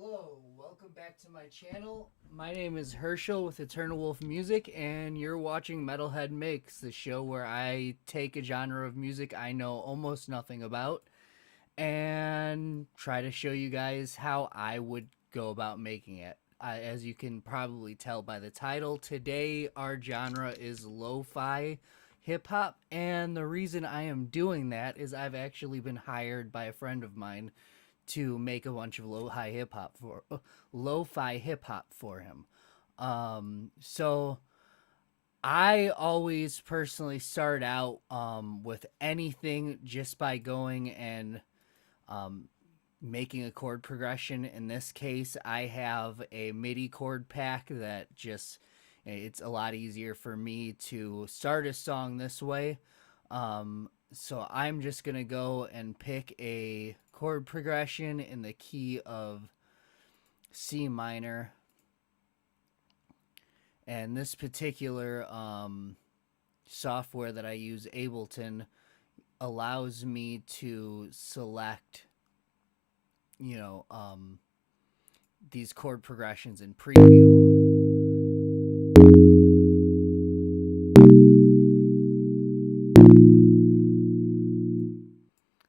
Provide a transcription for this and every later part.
Hello, welcome back to my channel. My name is Herschel with Eternal Wolf Music, and you're watching Metalhead Mix, the show where I take a genre of music I know almost nothing about and try to show you guys how I would go about making it. As you can probably tell by the title, today our genre is lo-fi hip-hop, and the reason I am doing that is I've actually been hired by a friend of mine to make a bunch of lo-fi hip hop for him. So I always personally start out with anything just by going and um, making a chord progression. In this case, I have a MIDI chord pack that just it's a lot easier for me to start a song this way. So I'm just going to go and pick a chord progression in the key of C minor. And this particular software that I use, Ableton, allows me to select, these chord progressions and preview them.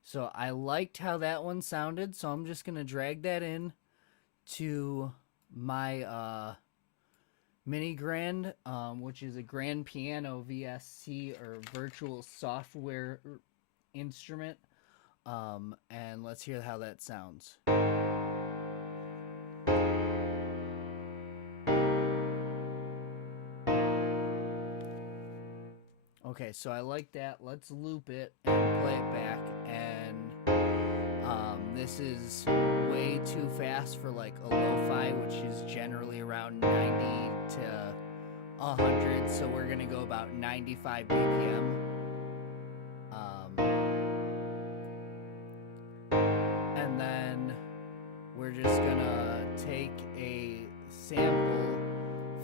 So I liked how that one sounded, so I'm just going to drag that in to my Mini Grand, which is a grand piano VST or virtual software instrument. And let's hear how that sounds. Okay, so I like that. Let's loop it and play it back. And this is way too fast for like a lo-fi, which is generally around 90 to 100. So we're gonna go about 95 BPM. And then we're just gonna take a sample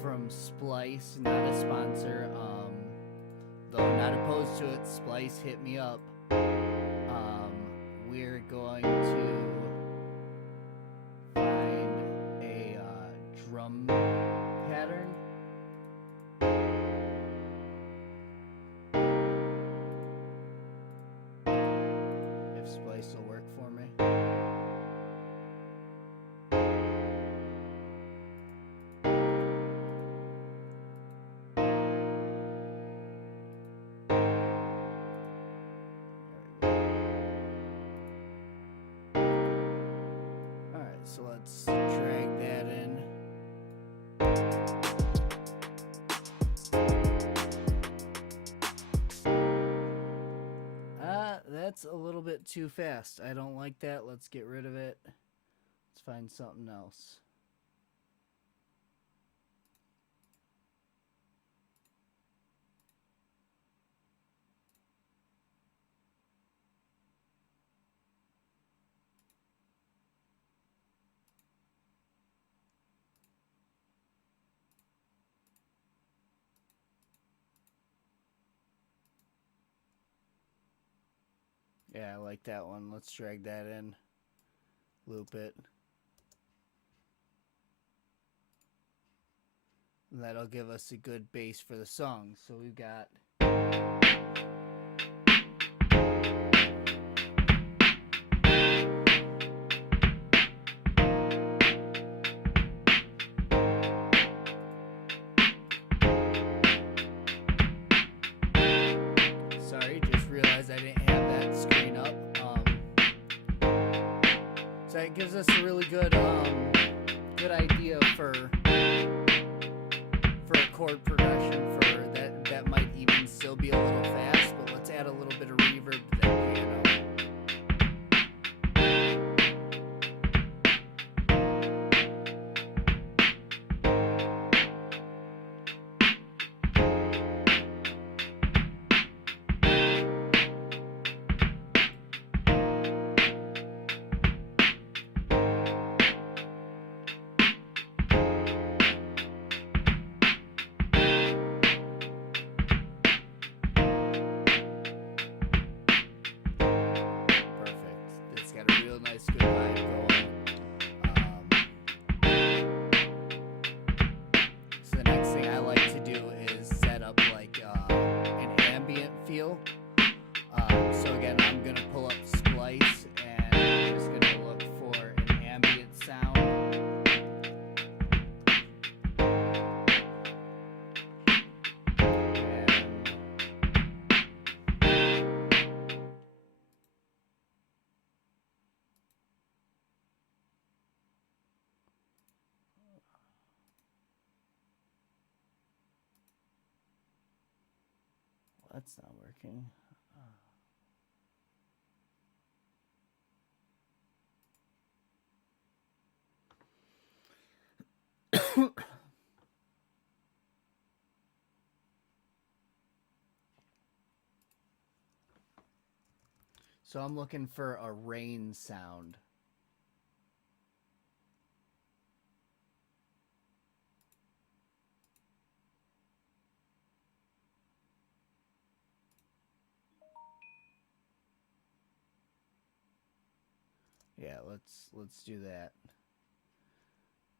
from Splice, not a sponsor. Though not opposed to it, Splice hit me up. We're going to find a drum pattern. If Splice will work for me. So let's drag that in. That's a little bit too fast. I don't like that. Let's get rid of it. Let's find something else. Yeah, I like that one. Let's drag that in. Loop it. And that'll give us a good base for the song. So we've got... Sorry, just realized I didn't have that screen up. So it gives us a really good idea for a chord progression for that might even still be a little fast, but let's add a little bit of reverb to that piano. That's not working. So I'm looking for a rain sound. Yeah, let's do that.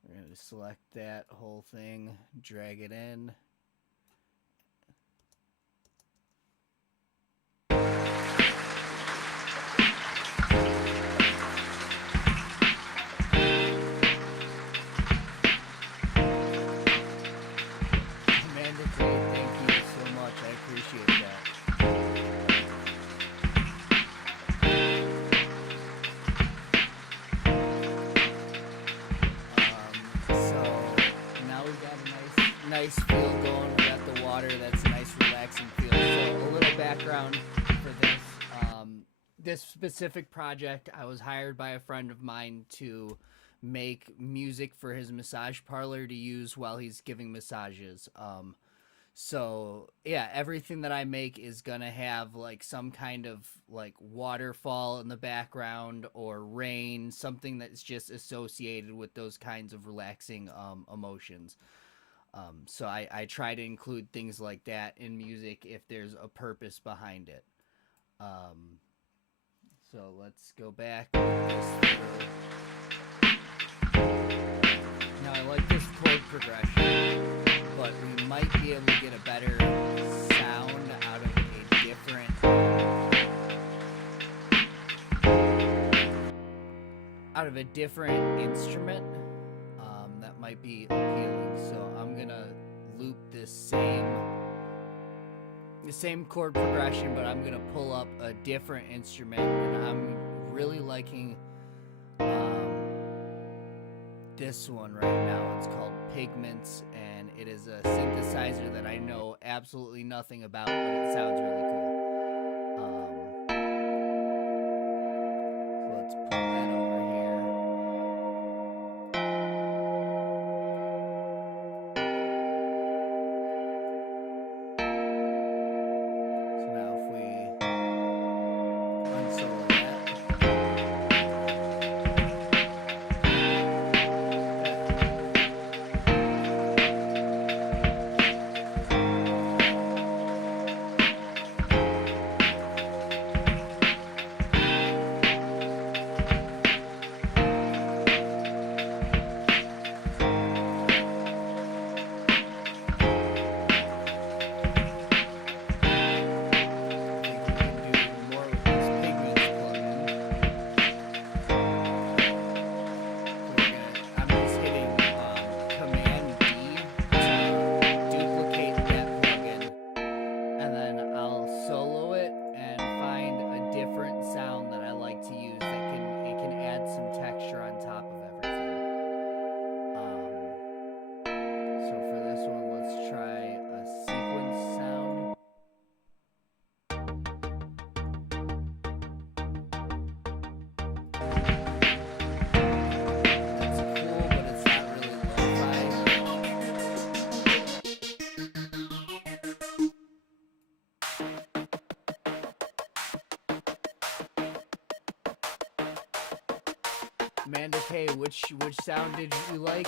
We're going to select that whole thing, drag it in. Amanda K, thank you so much. I appreciate that. So now we got a nice feel going. We got the water. That's a nice relaxing feel. So a little background for this. This specific project, I was hired by a friend of mine to make music for his massage parlor to use while he's giving massages. So yeah, everything that I make is gonna have like some kind of like waterfall in the background or rain, something that's just associated with those kinds of relaxing emotions. So I try to include things like that in music if there's a purpose behind it. Um, so let's go back with this now I like this chord progression, but we might be able to get a better sound out of a different instrument. That might be appealing. So I'm gonna loop the same chord progression, but I'm gonna pull up a different instrument, and I'm really liking this one right now. It's called Pigments, and it is a synthesizer that I know absolutely nothing about, but it sounds really cool. So let's pull that over here. So now if we unsolo that. Amanda K, which sound did you like?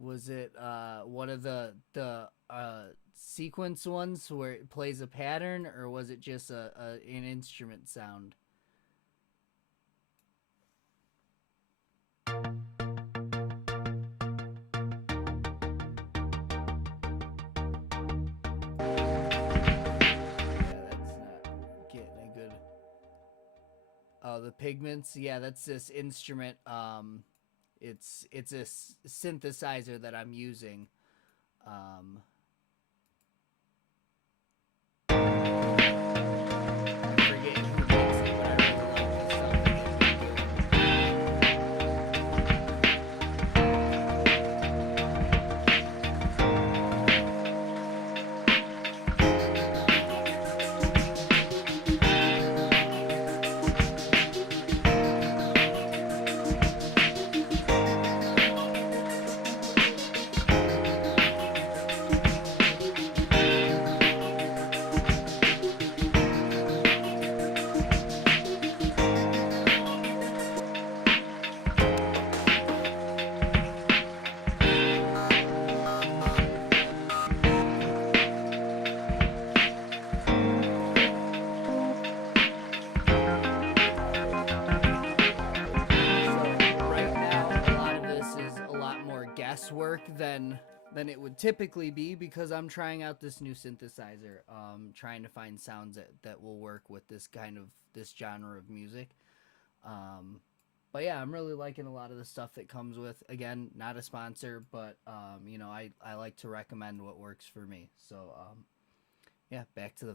Was it one of the sequence ones where it plays a pattern, or was it just an instrument sound? The Pigments, yeah, that's this instrument. It's a synthesizer that I'm using. I forget who makes it, but I really like the stuff that they've been doing. than it would typically be because I'm trying out this new synthesizer, trying to find sounds that will work with this genre of music. Um, but yeah, I'm really liking a lot of the stuff that comes with. Again, not a sponsor, but I like to recommend what works for me. So yeah, back to the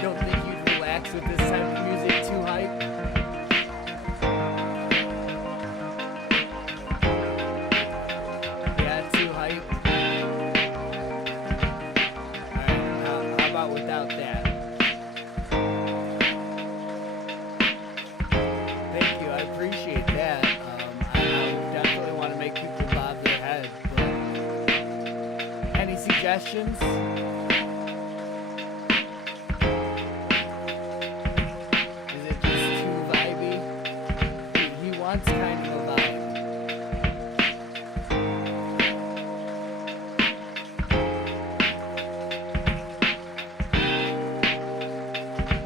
Don't think you'd relax with this type of music too hype? Yeah, too hype. Alright, how about without that? Thank you, I appreciate that. I definitely want to make people bob their head. But any suggestions? Wants kind of a vibe.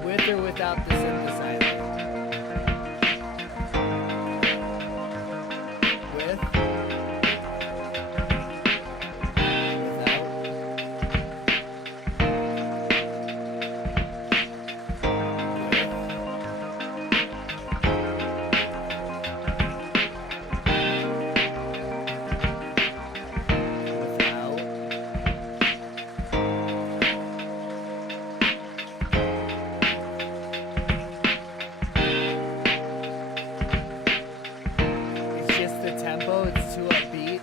With or without the synthesizer? With? It's too upbeat.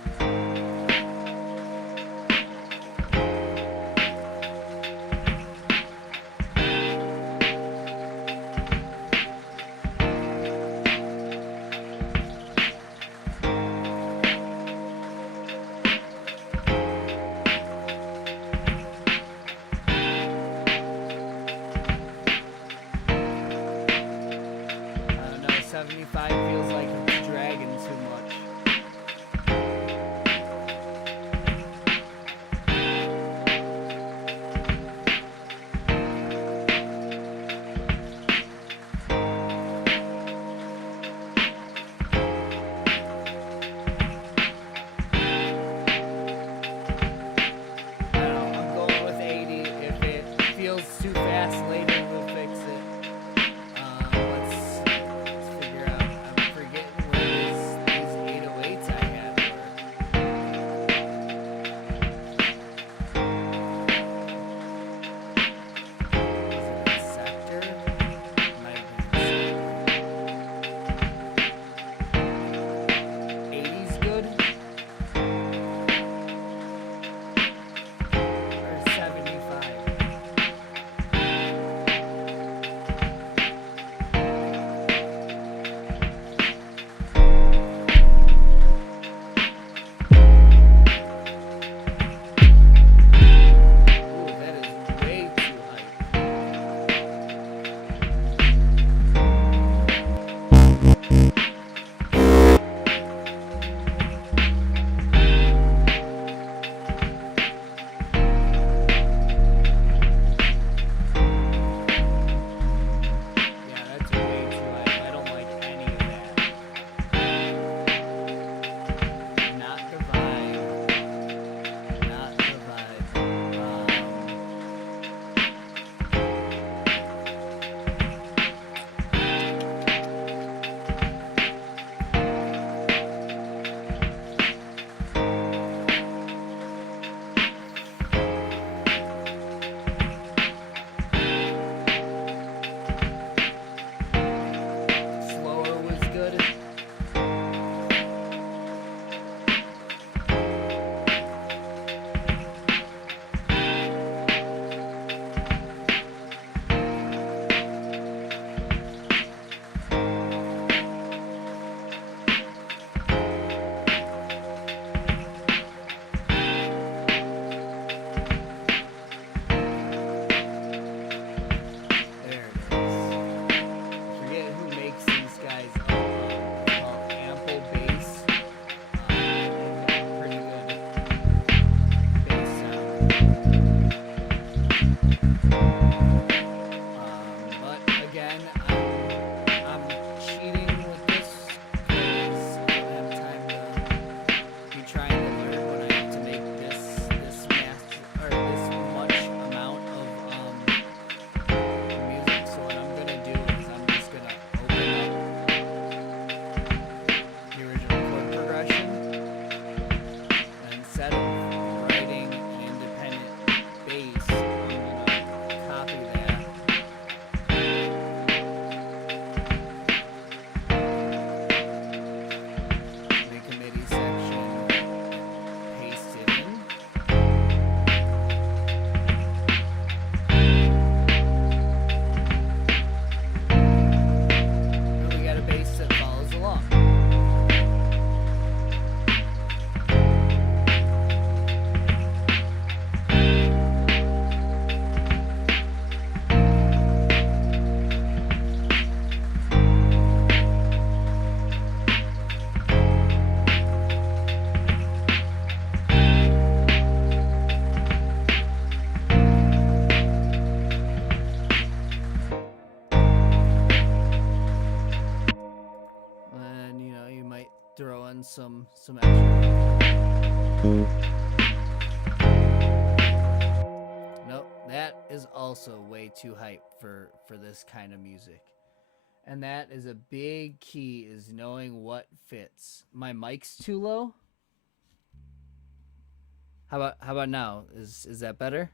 I don't know, 75 feels like it's dragging too much. Too fast later, we'll fix it. Let's figure out. I'm forgetting in some extra. Nope, that is also way too hype for this kind of music. And that is a big key, is knowing what fits. My mic's too low. How about now? Is that better?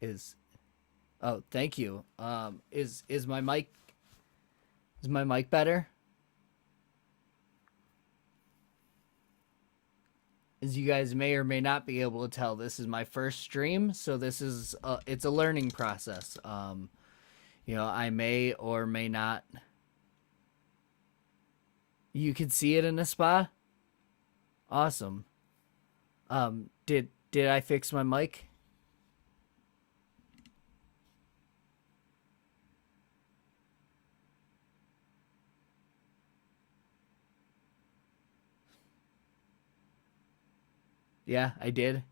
Is Oh, thank you. Is my mic better? As you guys may or may not be able to tell, this is my first stream, so this is it's a learning process. You know, I may or may not. You could see it in a spot. Awesome. Did I fix my mic? Yeah, I did.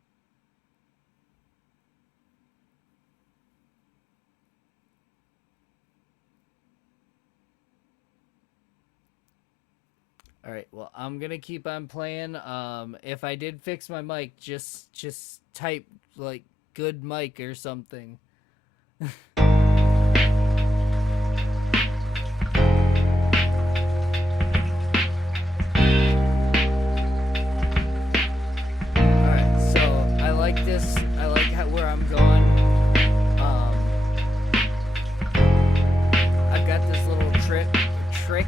All right. Well, I'm gonna keep on playing. If I did fix my mic, just type like good mic or something. This. I like where I'm going. I've got this little trick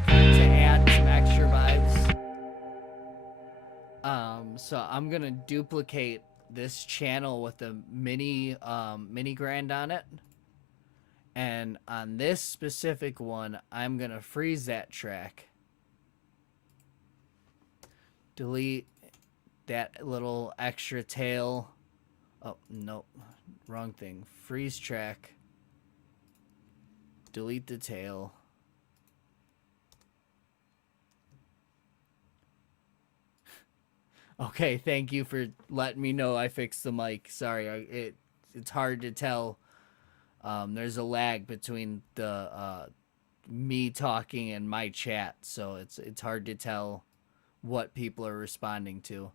to add some extra vibes. So I'm gonna duplicate this channel with a mini grand on it, and on this specific one, I'm gonna freeze that track. Delete that little extra tail. Oh, nope. Wrong thing. Freeze track. Delete the tail. Okay, thank you for letting me know I fixed the mic. Sorry, it's hard to tell. There's a lag between the me talking and my chat, so it's hard to tell what people are responding to.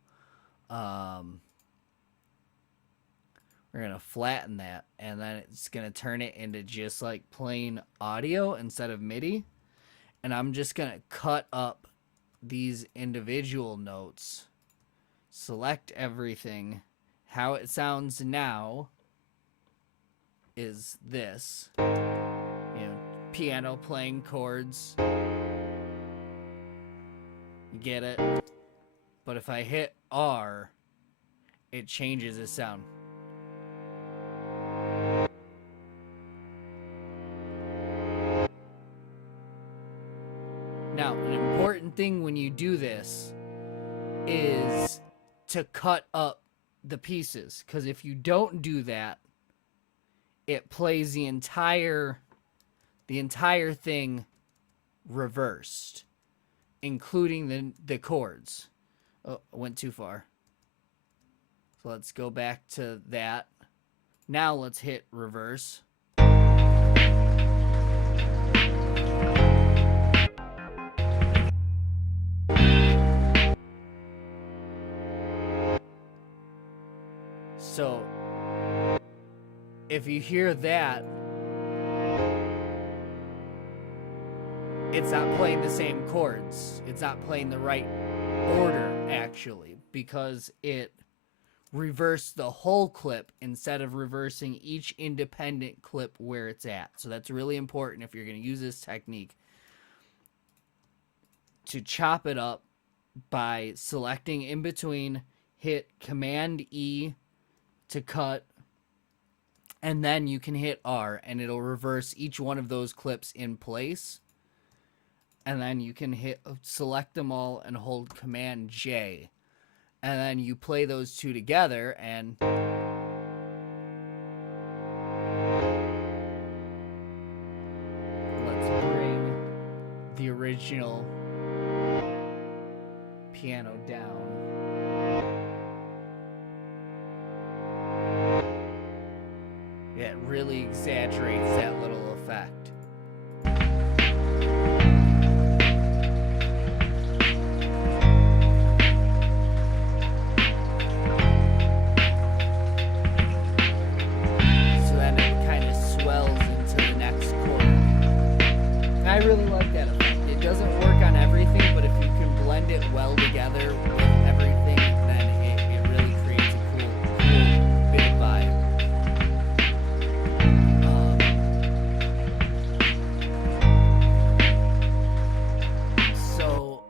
We're going to flatten that, and then it's going to turn it into just like plain audio instead of MIDI. And I'm just going to cut up these individual notes, select everything. How it sounds now is this. You know, piano playing chords. You get it? But if I hit R, it changes the sound. Now, an important thing when you do this is to cut up the pieces, because if you don't do that, it plays the entire thing reversed, including the chords. Oh, I went too far. So let's go back to that. Now let's hit reverse. So, if you hear that, it's not playing the same chords. It's not playing the right order, actually, because it reversed the whole clip instead of reversing each independent clip where it's at. So that's really important if you're going to use this technique, to chop it up by selecting in between, hit Command E to cut, and then you can hit R and it'll reverse each one of those clips in place. And then you can select them all and hold Command J, and then you play those two together, and let's bring the original piano down. that really exaggerates that little effect. So then it kind of swells into the next chord. And I really like that effect. It doesn't work on everything, but if you can blend it well together with everything, then it really creates a cool big vibe. So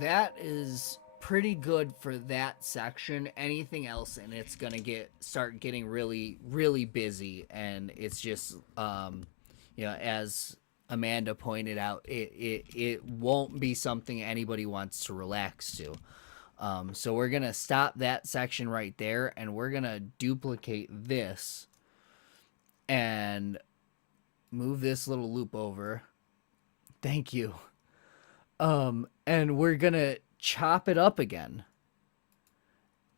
that is pretty good for that section. Anything else, and it's gonna start getting really, really busy, and it's just as Amanda pointed out, it won't be something anybody wants to relax to. So we're gonna stop that section right there, and we're gonna duplicate this and move this little loop over. Thank you. And we're gonna chop it up again.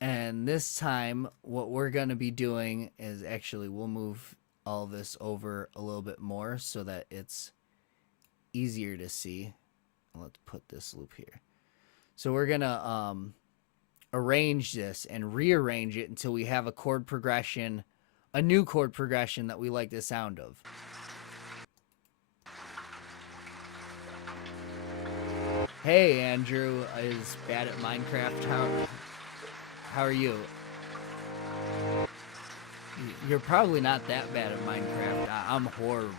And this time, what we're gonna be doing is actually we'll move all this over a little bit more so that it's easier to see. Let's put this loop here. So we're gonna arrange this and rearrange it until we have a chord progression, a new chord progression that we like the sound of. Hey, Andrew is bad at Minecraft. How are you? You're probably not that bad at Minecraft. I'm horrible.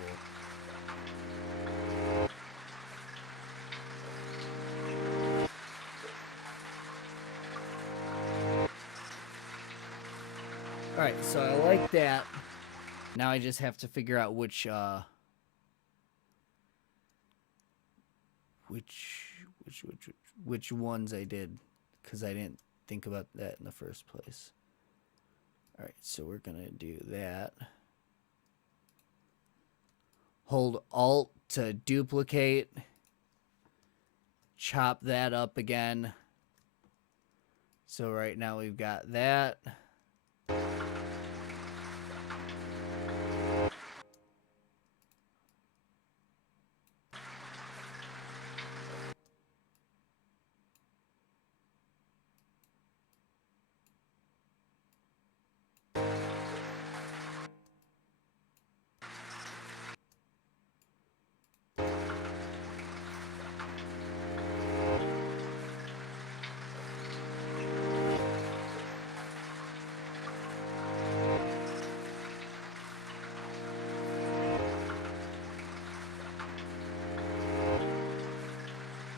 Alright, so I like that. Now I just have to figure out which ones I did, because I didn't think about that in the first place. Alright, so we're gonna do that. Hold Alt to duplicate. Chop that up again. So right now we've got that.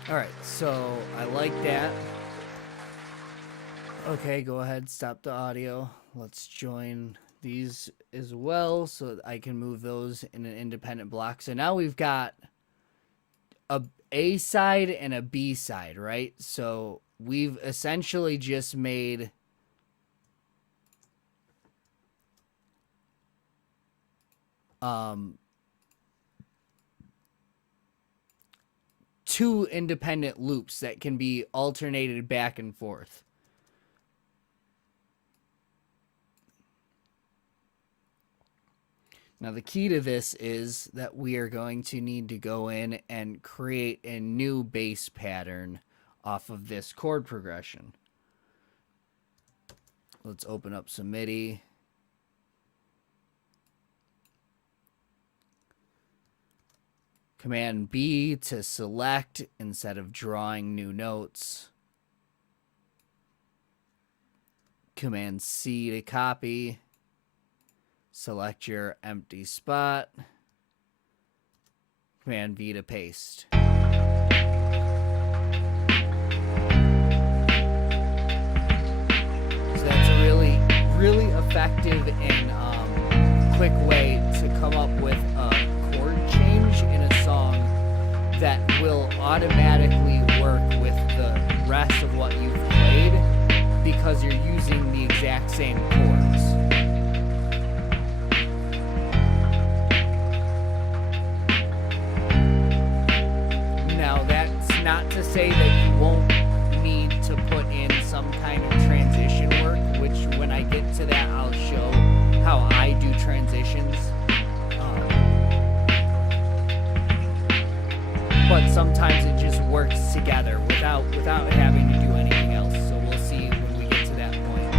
Alright, so I like that. Okay, go ahead, stop the audio. Let's join these as well so that I can move those in an independent block. So now we've got a A side and a B side, right? So we've essentially just made two independent loops that can be alternated back and forth. Now the key to this is that we are going to need to go in and create a new bass pattern off of this chord progression. Let's open up some MIDI. Command B to select instead of drawing new notes. Command C to copy. Select your empty spot. Command V to paste. So that's a really, really effective and quick way to come up with a chord change in a song that will automatically work with the rest of what you've played because you're using the exact same chords. Now, that's not to say that you won't need to put in some kind of transition work, which when I get to that, I'll show how I do transition transitions. But sometimes it just works together without having to do anything else. So we'll see when we get to that point.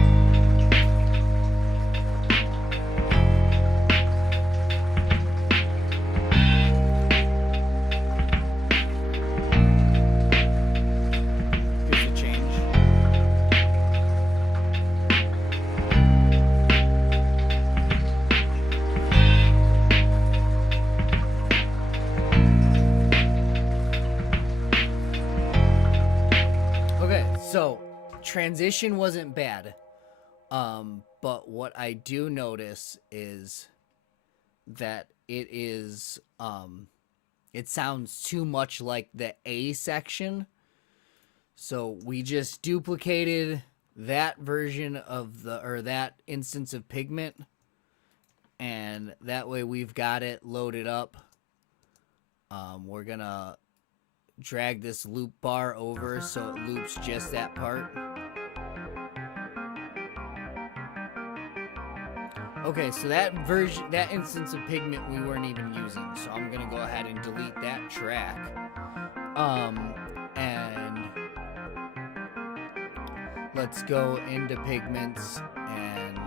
Here's a change. So, transition wasn't bad, but what I do notice is that it sounds too much like the A section, so we just duplicated that version of that instance of Pigment, and that way we've got it loaded up. We're gonna drag this loop bar over so it loops just that part. Okay, so that instance of Pigment we weren't even using, so I'm gonna go ahead and delete that track. And let's go into Pigments and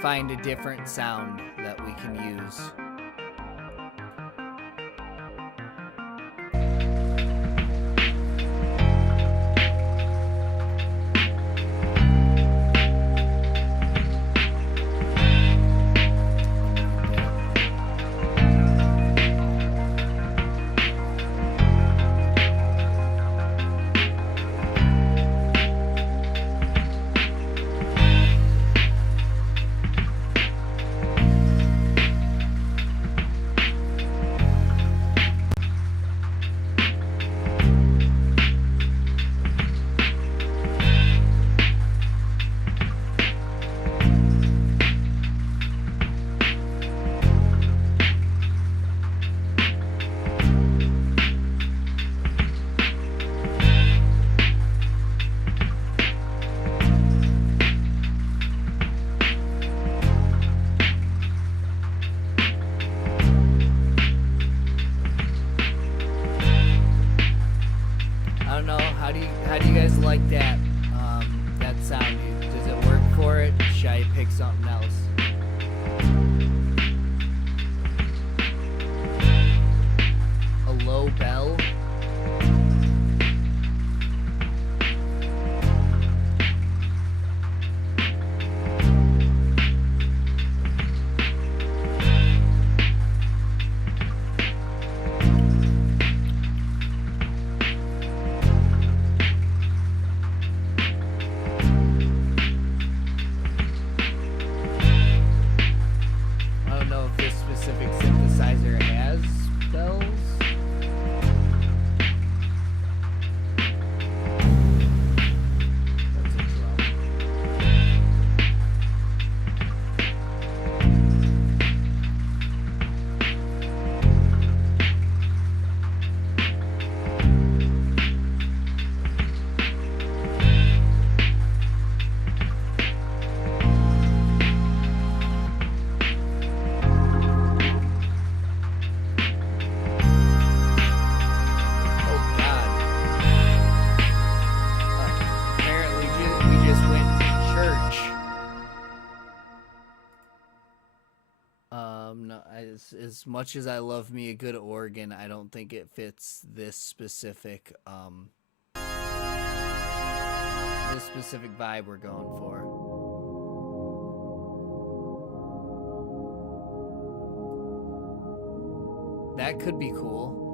find a different sound that we can use. How do you guys like that? That sound? Does it work for it? Should I pick something else? A low bell? No, as much as I love me a good organ, I don't think it fits this specific vibe we're going for. That could be cool.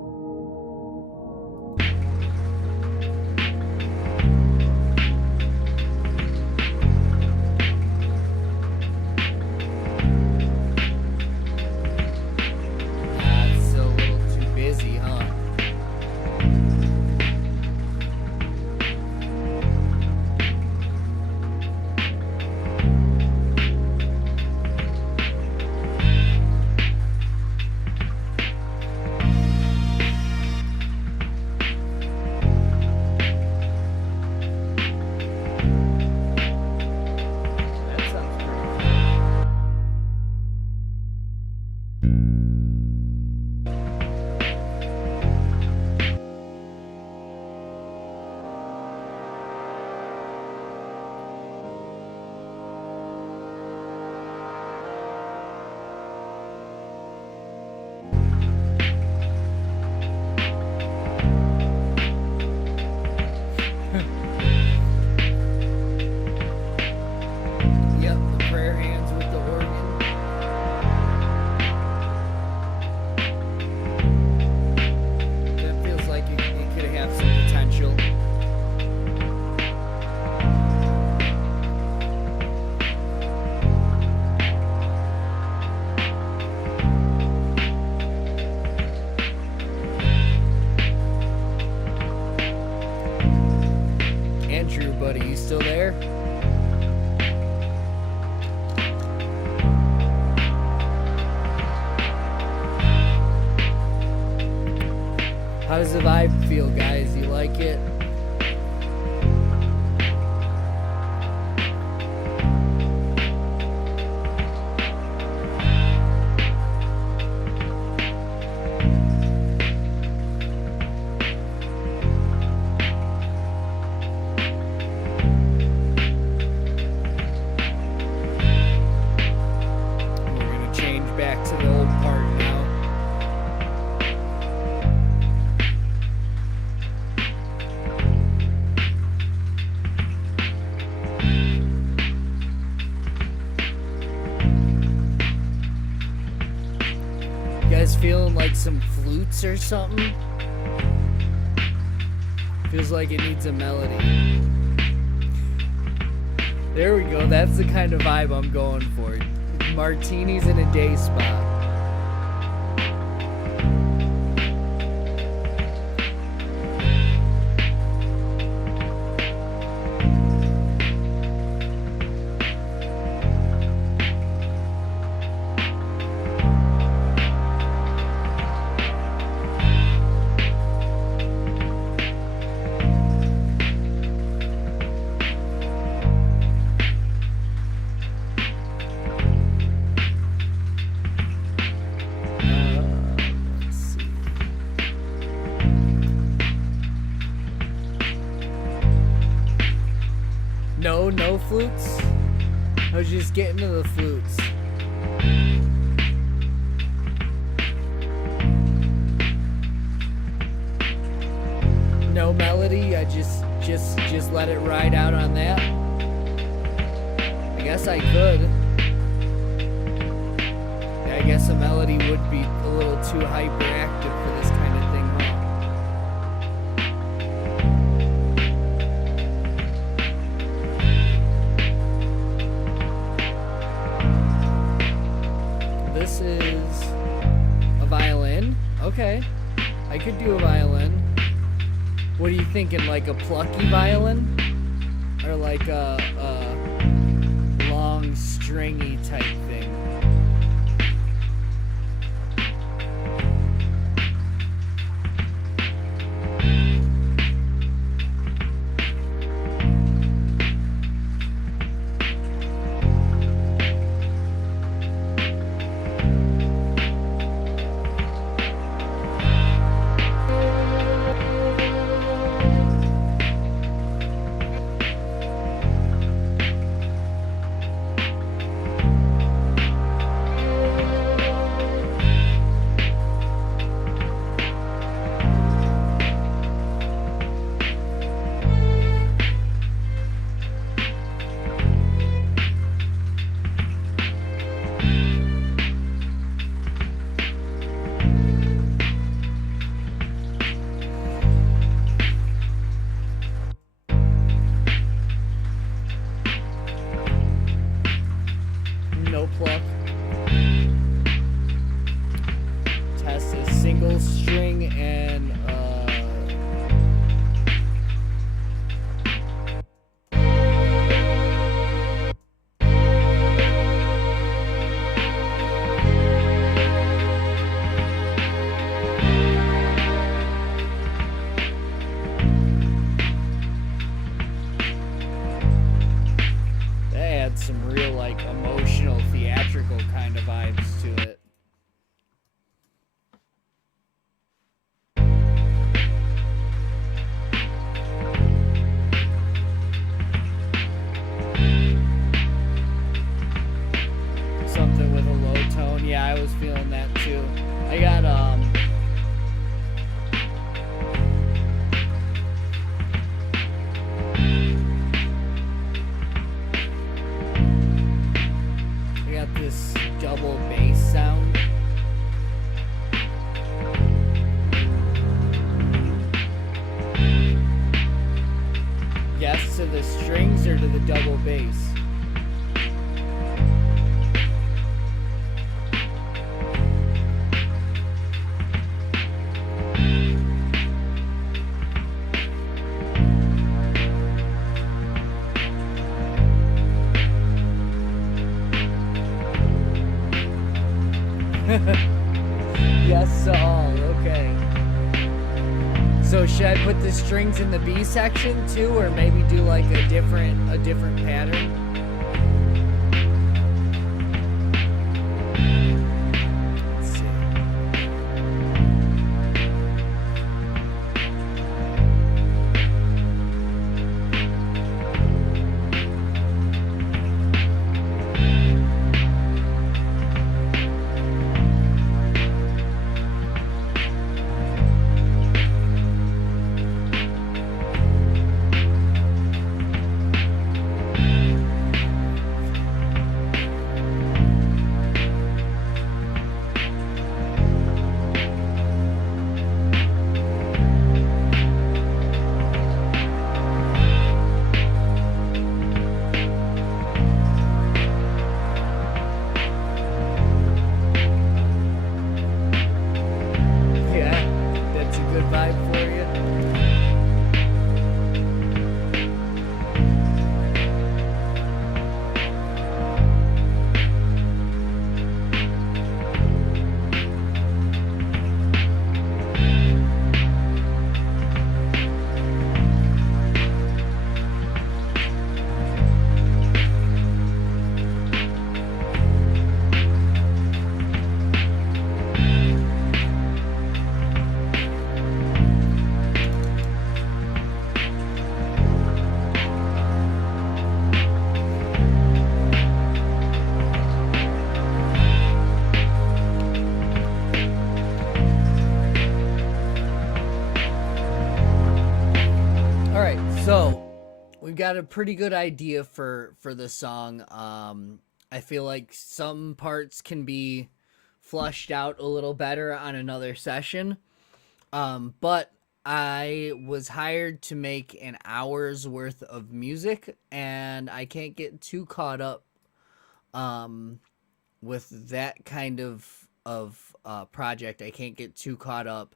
How does the vibe feel, guys? You like it? Feeling like some flutes or something? Feels like it needs a melody. There we go. That's the kind of vibe I'm going for. Martinis in a day spa. No flutes? I was just getting to the flutes. No melody, I just let it ride out on that. I guess I could. Yeah, I guess a melody would be a little too hyperactive for this kind of thing, huh? This is a violin. Okay, I could do a violin. What are you thinking, like a plucky violin? Or like a long stringy type thing? No pluck. Test a single string and some real like emotional theatrical kind of vibes to it. Something with a low tone. Yeah, I was feeling that too. I got this double bass sound. Yes, to the strings or to the double bass? Yes to all, okay. So should I put the strings in the B section too, or maybe do like a different pattern? Let's see. So we've got a pretty good idea for the song. I feel like some parts can be flushed out a little better on another session. But I was hired to make an hour's worth of music, and I can't get too caught up with that kind of project. I can't get too caught up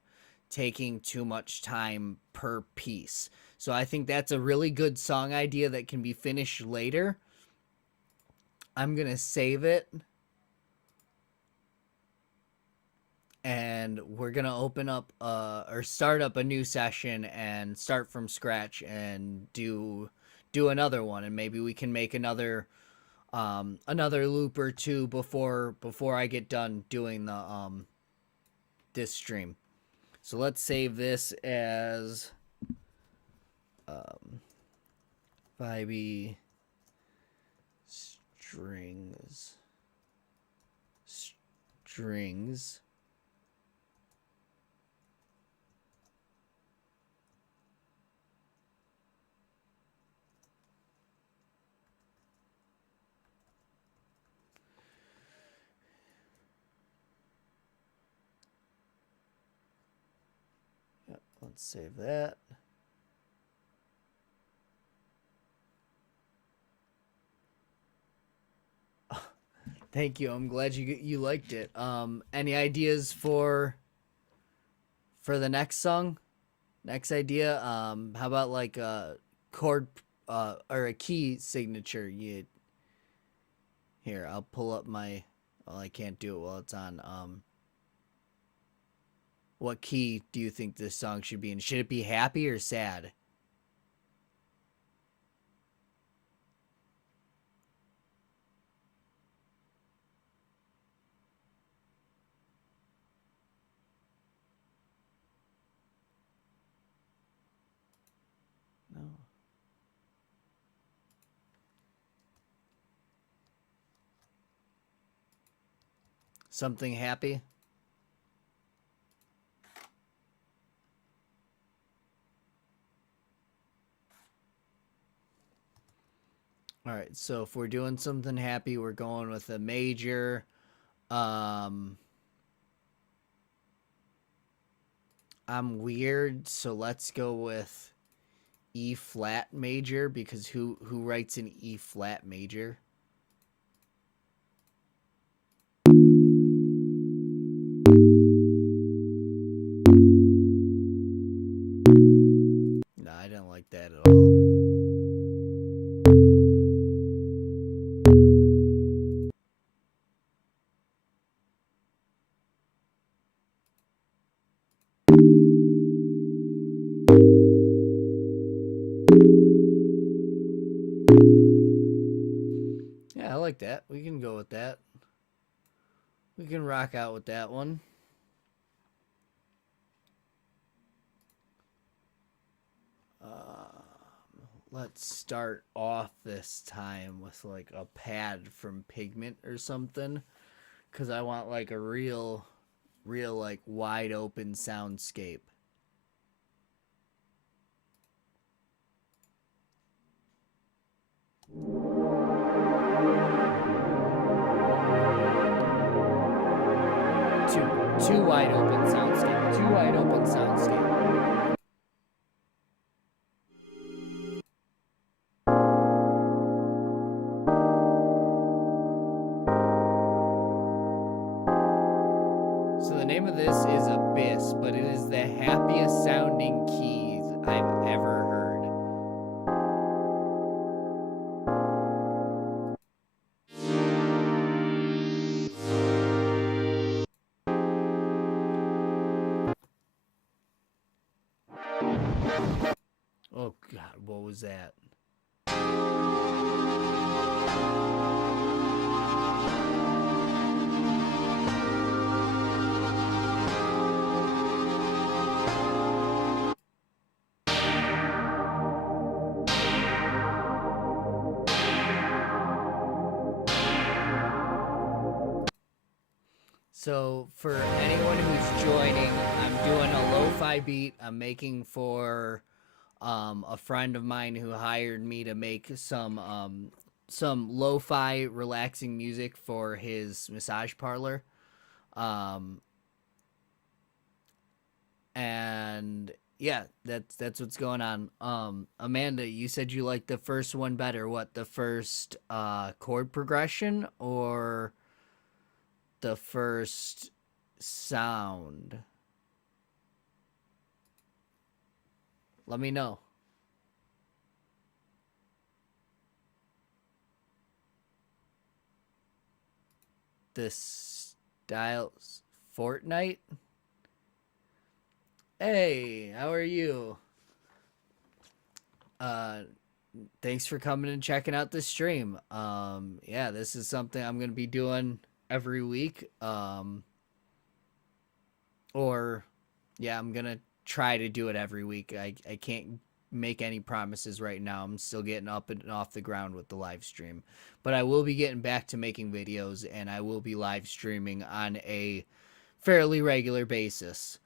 taking too much time per piece. So I think that's a really good song idea that can be finished later. I'm going to save it. And we're going to open up or start up a new session and start from scratch and do another one, and maybe we can make another loop or two before I get done doing the this stream. So let's save this as 5e strings. Let's save that. Thank you. I'm glad you liked it. Any ideas for the next song? Next idea? How about like a chord or a key signature? Here, I'll pull up my. Well, I can't do it while it's on. What key do you think this song should be in? Should it be happy or sad? No. Something happy? All right, so if we're doing something happy, we're going with a major. I'm weird, so let's go with E flat major, because who writes an E flat major? No, I didn't like that at all. like that. We can go with that. We can rock out with that one. Let's start off this time with like a pad from Pigment or something, because I want like a real like wide open soundscape. Too wide open soundscape. Too wide open soundscape. So the name of this is Abyss, but it is the happiest sounding keys I've ever heard. Oh God, what was that? So for anyone who's joining, I'm doing a lo-fi beat I'm making for a friend of mine who hired me to make some lo-fi relaxing music for his massage parlor. And yeah, that's what's going on. Amanda, you said you liked the first one better. What, the first chord progression or the first sound? Let me know. This Styles Fortnite? Hey, how are you? Thanks for coming and checking out the stream. Yeah, this is something I'm gonna be doing every week. Or yeah, I'm gonna try to do it every week. I can't make any promises right now. I'm still getting up and off the ground with the live stream, but I will be getting back to making videos, and I will be live streaming on a fairly regular basis.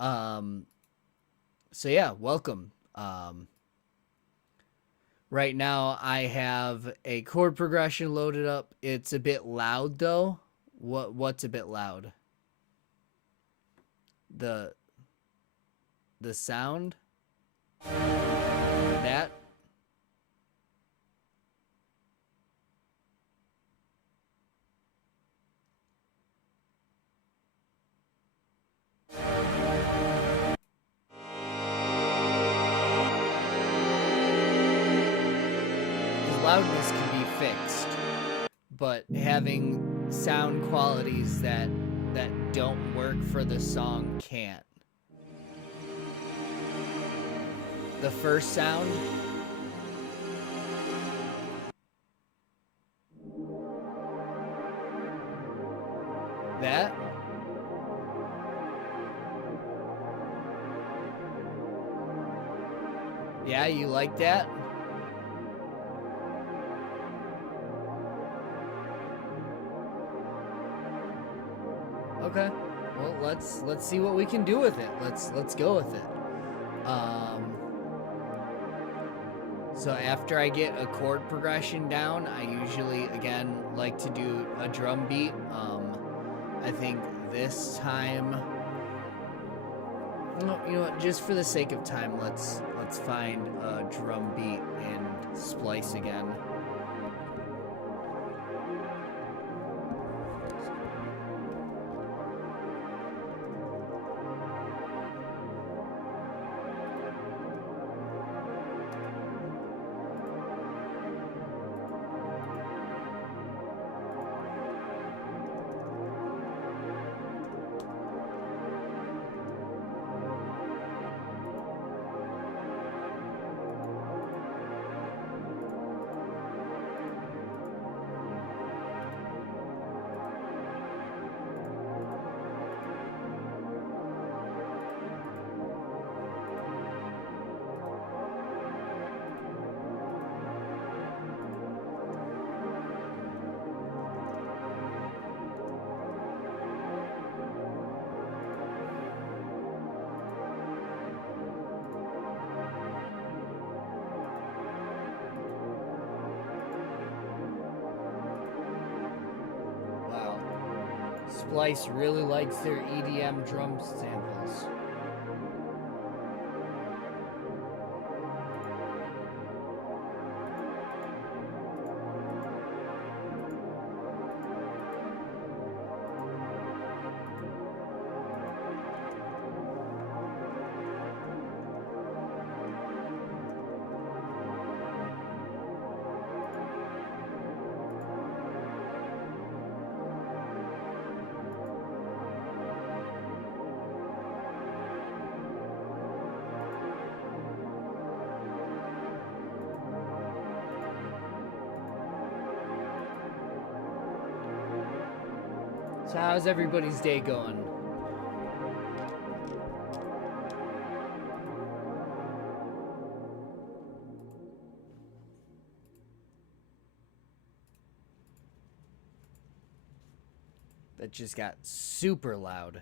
So yeah, welcome. Right now I have a chord progression loaded up. It's a bit loud though. What's a bit loud? The sound? That? Loudness can be fixed, but having sound qualities that don't work for the song can't. The first sound, that? Yeah, you like that? Okay. Well, let's see what we can do with it. Let's go with it. So after I get a chord progression down, I usually again like to do a drum beat. I think this time, you know what? Just for the sake of time, let's find a drum beat and splice again. Splice really likes their EDM drum samples. So how's everybody's day going? That just got super loud.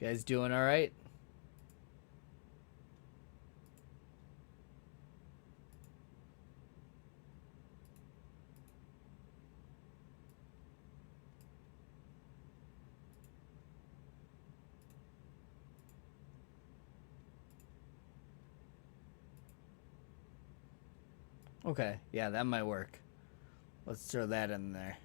You guys doing all right? Okay, yeah, that might work. Let's throw that in there.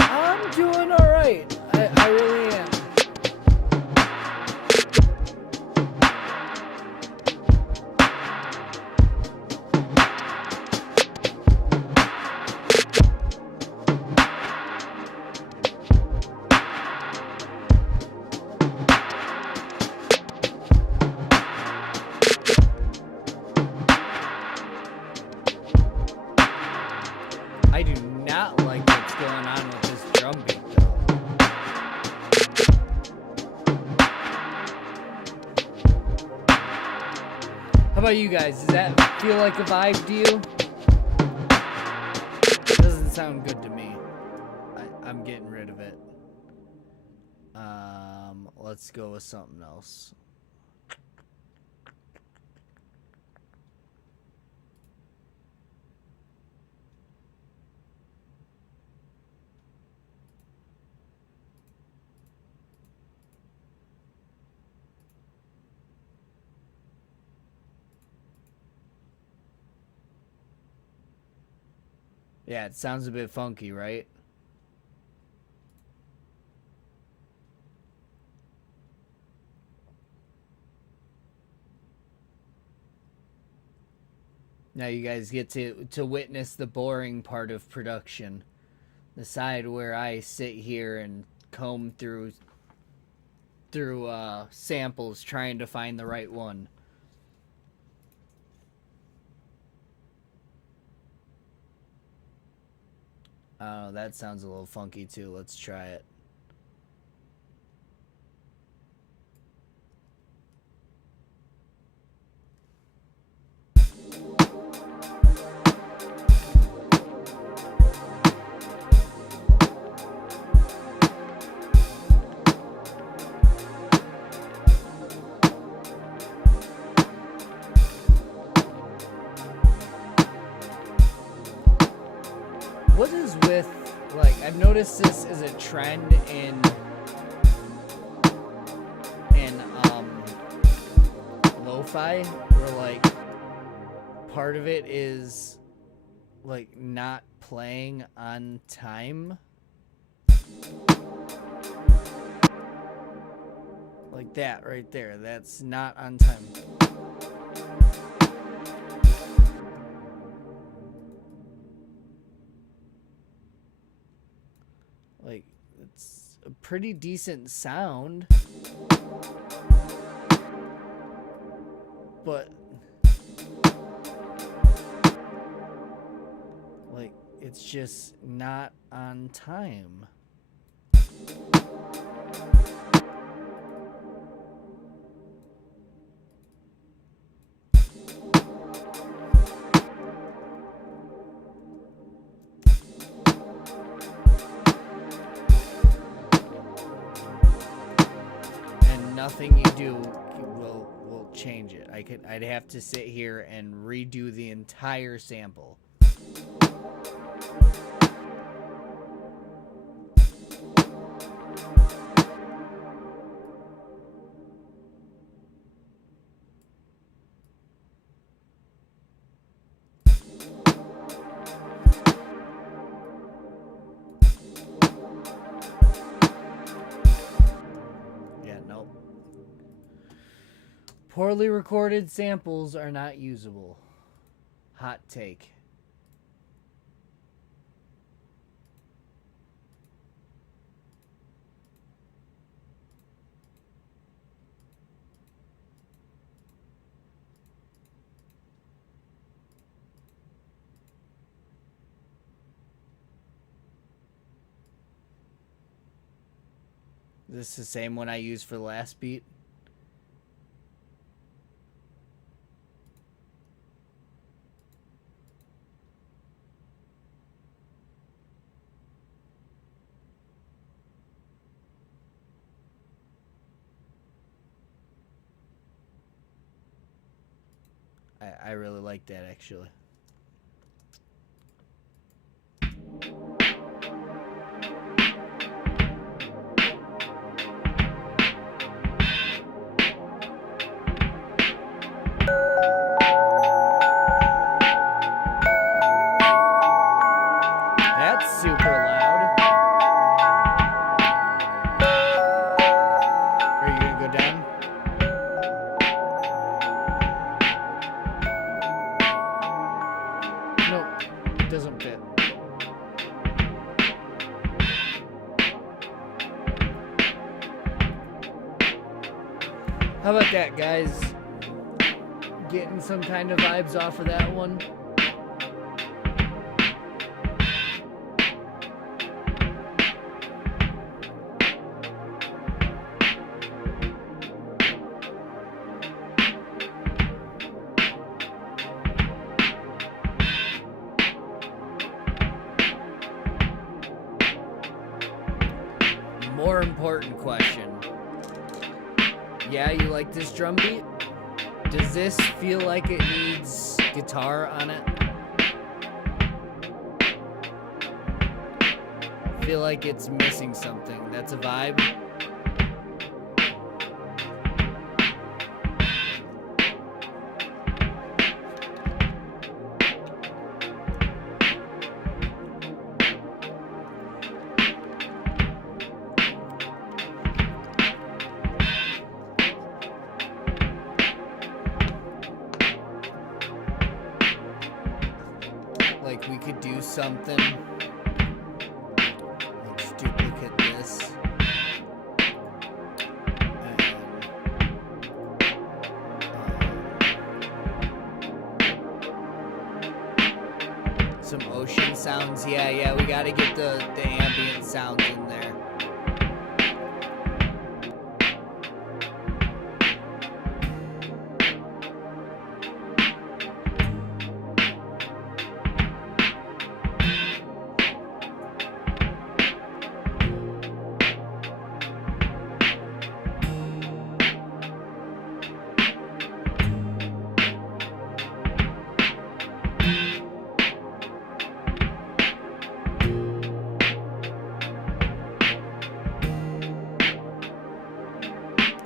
I'm doing all right. I really am. I do not like what's going on with this drum beat, though. How about you guys? Does that feel like a vibe to you? It doesn't sound good to me. I'm getting rid of it. Let's go with something else. Yeah, it sounds a bit funky, right? Now you guys get to witness the boring part of production. The side where I sit here and comb through samples trying to find the right one. Oh, that sounds a little funky too. Let's try it. What is with, like, I've noticed this is a trend in lo-fi, where, like, part of it is, like, not playing on time. Like that right there. That's not on time. Like, it's a pretty decent sound. But, like, it's just not on time. nothing you do will change it. I'd have to sit here and redo the entire sample. Poorly recorded samples are not usable. Hot take. Is this the same one I used for the last beat? I really like that, actually. That's super loud. Are you gonna go down? Nope, it doesn't fit. How about that, guys? Getting some kind of vibes off of that one. More important question. Yeah, you like this drum beat? Does this feel like it needs guitar on it? Feel like it's missing something. That's a vibe. Like we could do something. Let's duplicate this. And, some ocean sounds. Yeah, we gotta get the ambient sounds in there.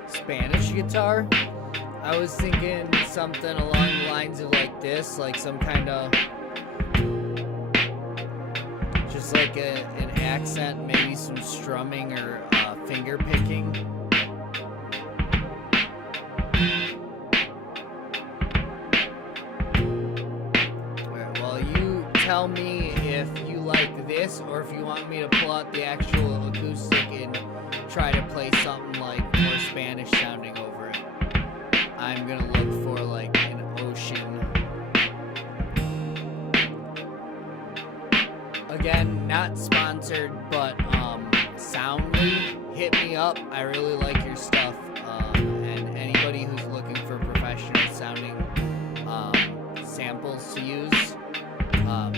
Spanish guitar. I was thinking something along the lines of like this, like some kind of just like an accent, maybe some strumming or finger picking. Alright, well, you tell me if you like this or if you want me to pull out the actual acoustic and try to play something like more Spanish sounding over it. I'm gonna look for like an ocean. Again, not sponsored, but Soundly, hit me up. I really like your stuff. And anybody who's looking for professional sounding samples to use,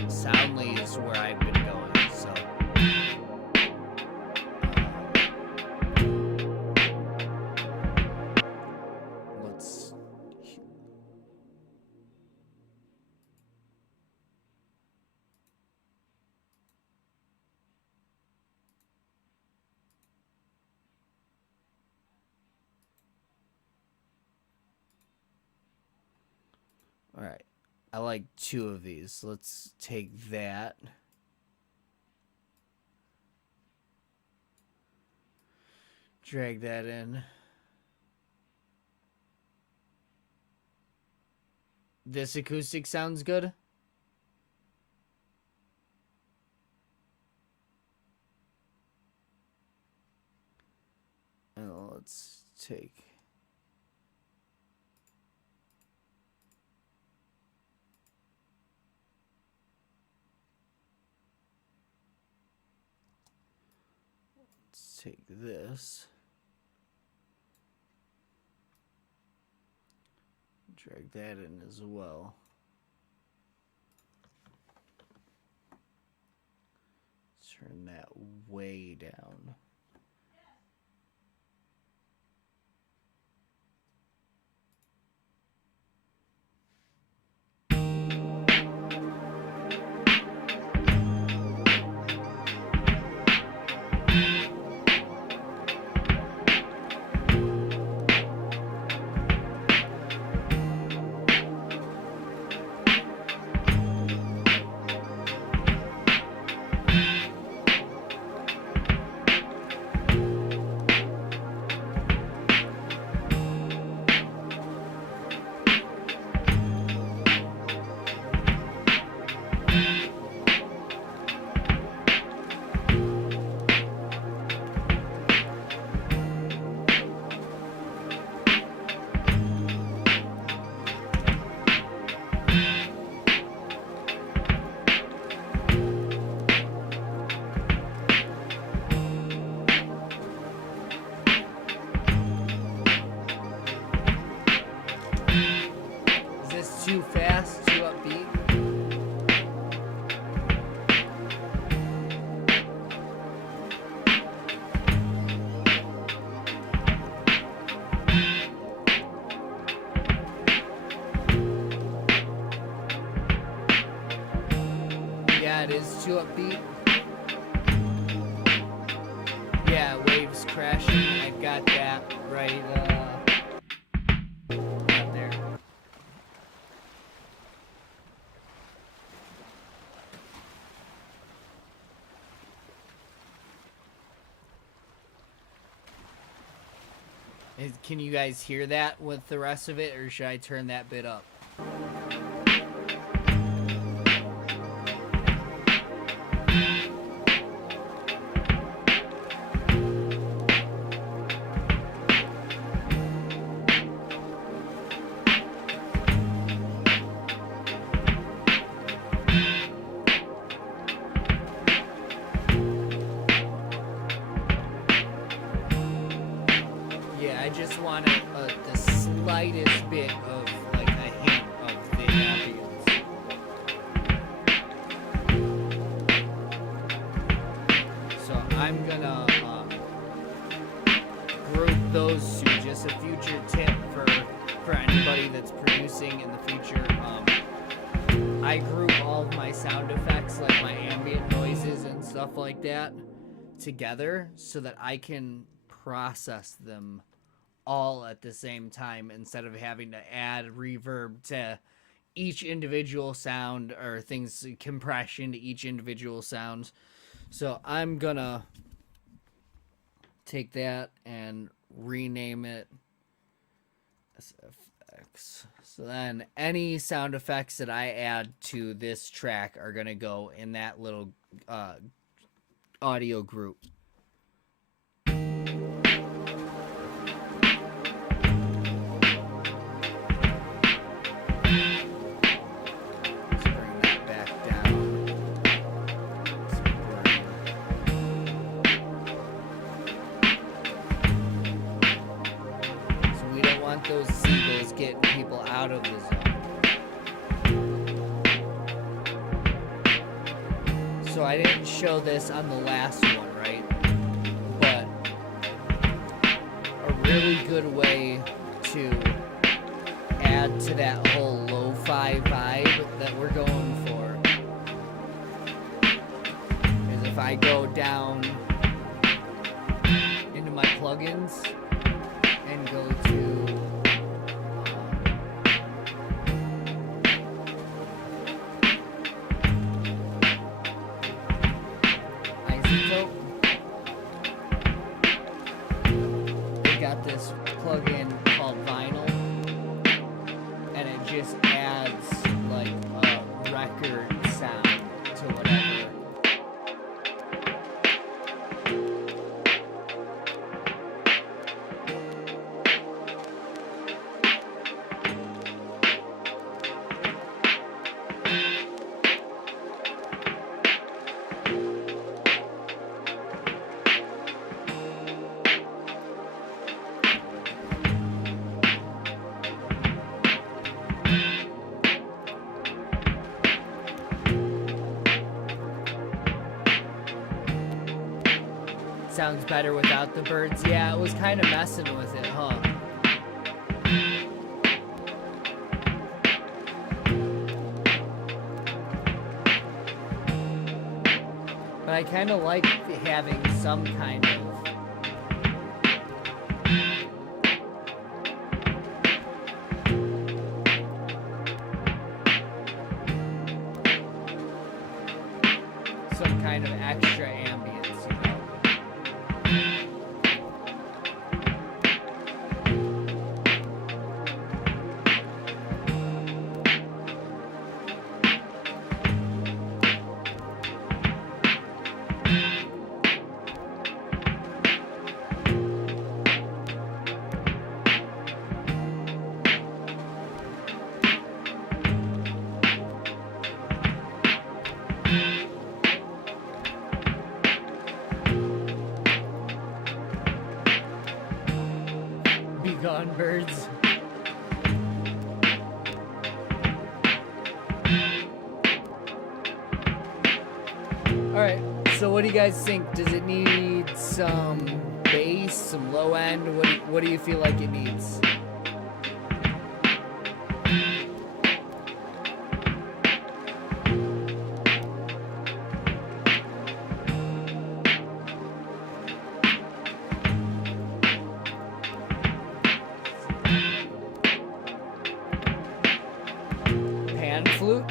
Soundly is where I've been going. So. All right. I like 2 of these. Let's take that. Drag that in. This acoustic sounds good. And let's take... Let's take this. Drag that in as well. Turn that way down. Too fast, too upbeat. Yeah, it is too upbeat. Yeah, waves crashing. I got that right there. Can you guys hear that with the rest of it, or should I turn that bit up? I just want the slightest bit of like a hint of the ambience. So I'm gonna group those two. Just a future tip for anybody that's producing in the future. I group all of my sound effects, like my ambient noises and stuff like that, together so that I can process them all at the same time instead of having to add reverb to each individual sound or things, compression to each individual sound. So I'm gonna take that and rename it SFX. So then any sound effects that I add to this track are gonna go in that little audio group. Those seagulls getting people out of the zone. So I didn't show this on the last one, right? But a really good way to add to that whole lo-fi vibe that we're going for is if I go down into my plugins and go to iZotope. They got this plugin called Vinyl, and it just adds like a record sound to whatever. Sounds better without the birds. Yeah, it was kind of messing with it, huh? But I kind of like having some kind of extra ambience, you know? Be gone, birds. Alright, so what do you guys think? Does it need some bass, some low end? What do you feel like it needs? Pan flute?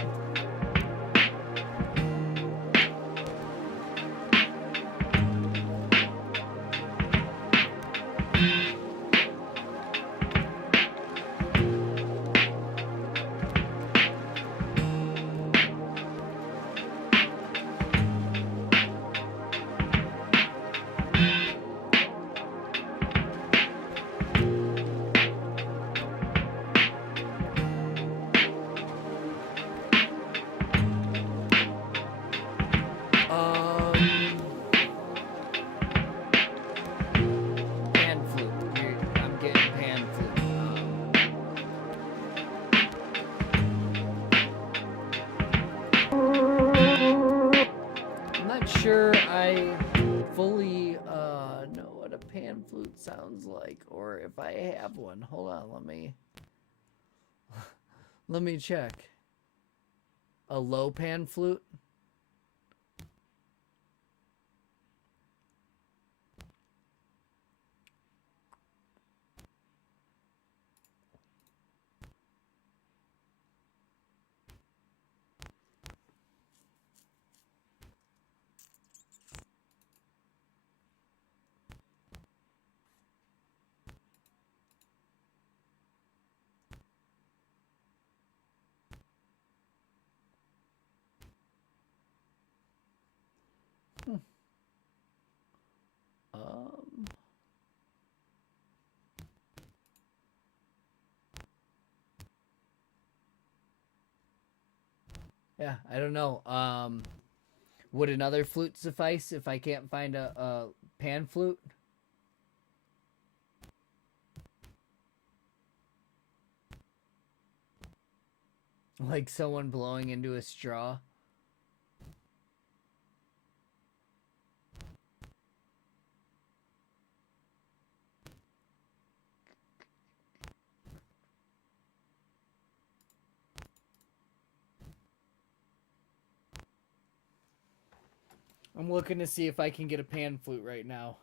Pan flute. I'm getting pan flute. I'm not sure I fully know what a pan flute sounds like, or if I have one. Hold on, let me check. A low pan flute? Yeah, I don't know. Would another flute suffice if I can't find a pan flute? Like someone blowing into a straw? I'm looking to see if I can get a pan flute right now.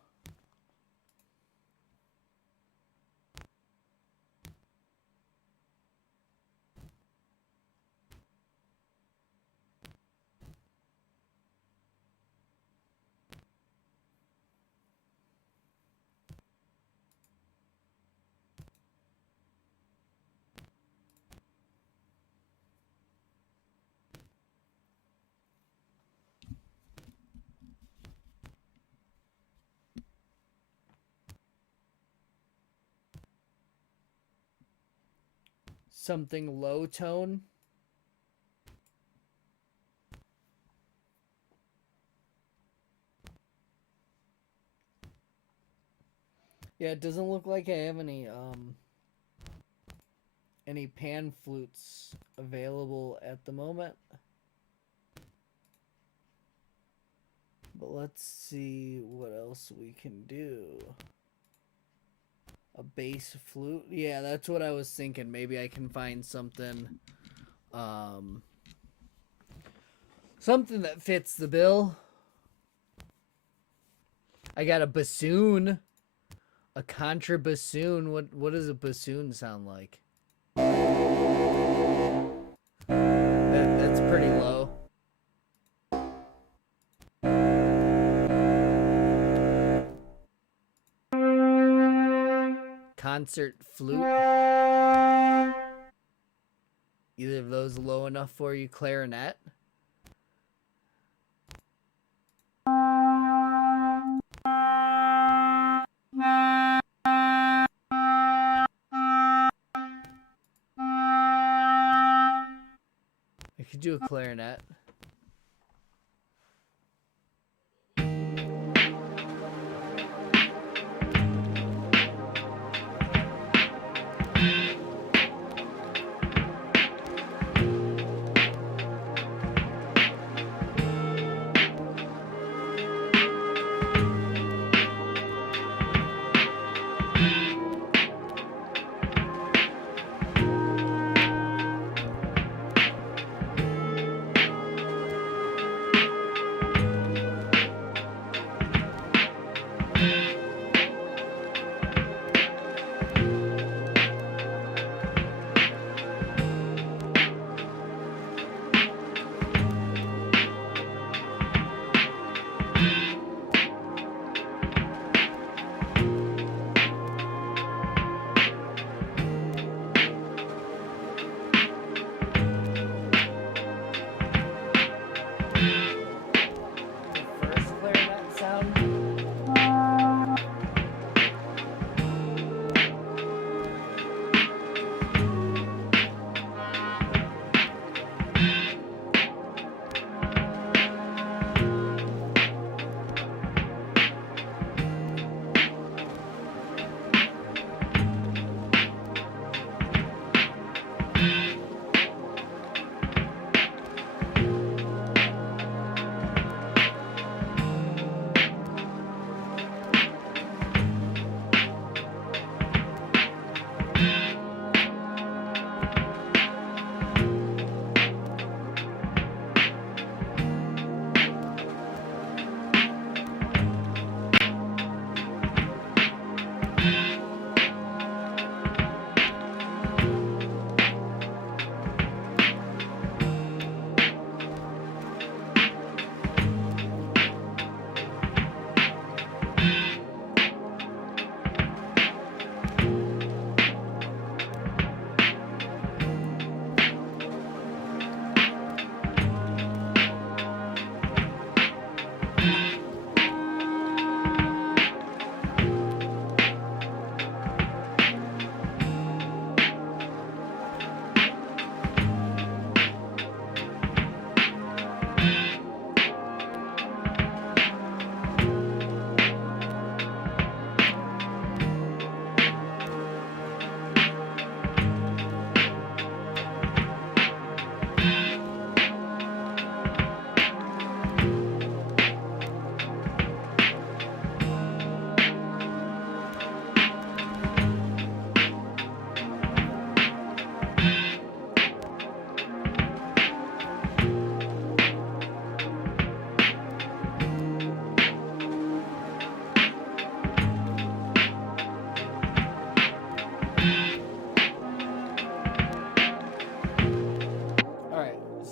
something low tone. Yeah, it doesn't look like I have any pan flutes available at the moment. But let's see what else we can do. A bass flute? Yeah, that's what I was thinking. Maybe I can find something something that fits the bill. I got a bassoon. A contrabassoon. What does a bassoon sound like? That's pretty low. Concert flute. Either of those low enough for you? Clarinet. I could do a clarinet.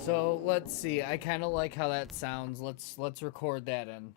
So let's see. I kind of like how that sounds. Let's record that in.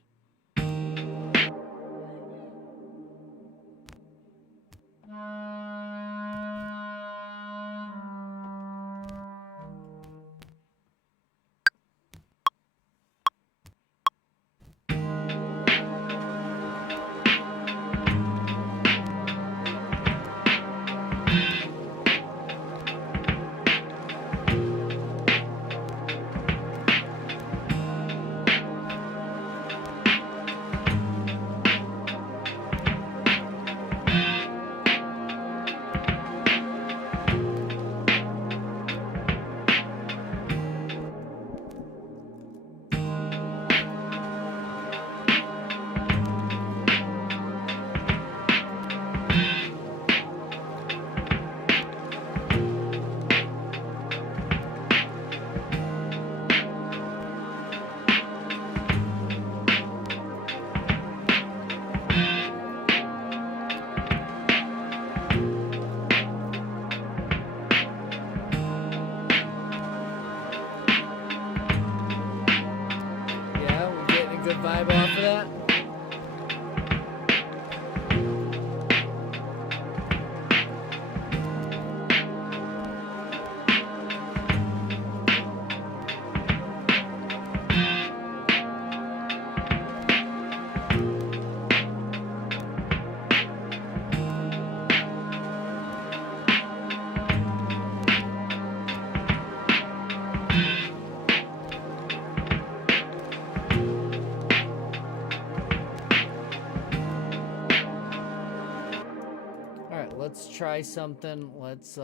let's try something. Let's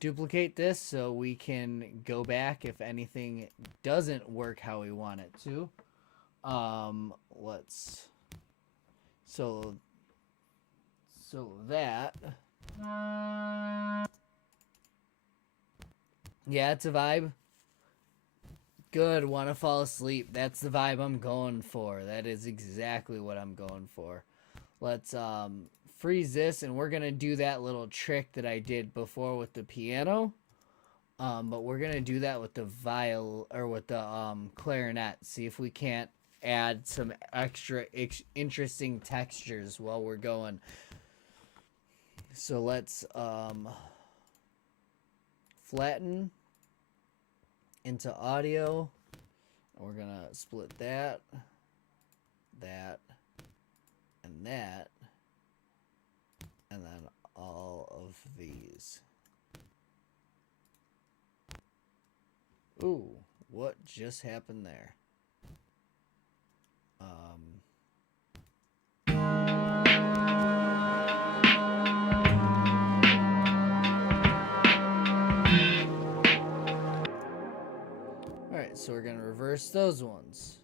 duplicate this so we can go back if anything doesn't work how we want it to. Let's so that, yeah, it's a vibe. Good, want to fall asleep. That's the vibe I'm going for. That is exactly what I'm going for. Let's freeze this, and we're gonna do that little trick that I did before with the piano. But we're gonna do that with the viol or with the clarinet. See if we can't add some extra interesting textures while we're going. So let's flatten into audio. We're gonna split that, that, and that, and then all of these. Ooh, what just happened there? Alright, so we're going to reverse those ones.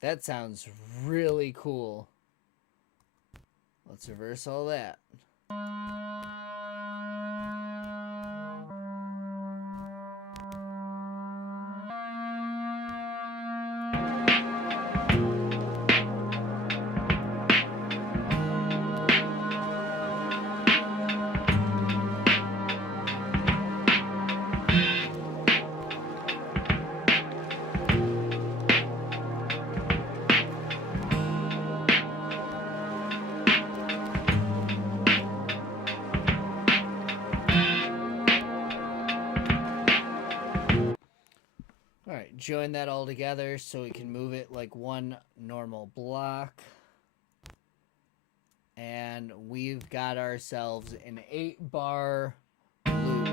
That sounds really cool. Let's reverse all that. Alright, join that all together so we can move it like one normal block. And we've got ourselves an 8-bar loop.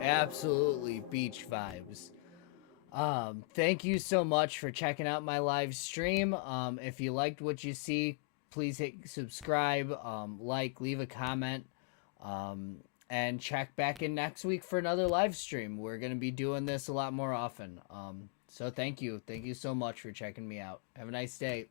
Absolutely beach vibes. Thank you so much for checking out my live stream. If you liked what you see, please hit subscribe, like, leave a comment, and check back in next week for another live stream. We're going to be doing this a lot more often. So thank you. Thank you so much for checking me out. Have a nice day.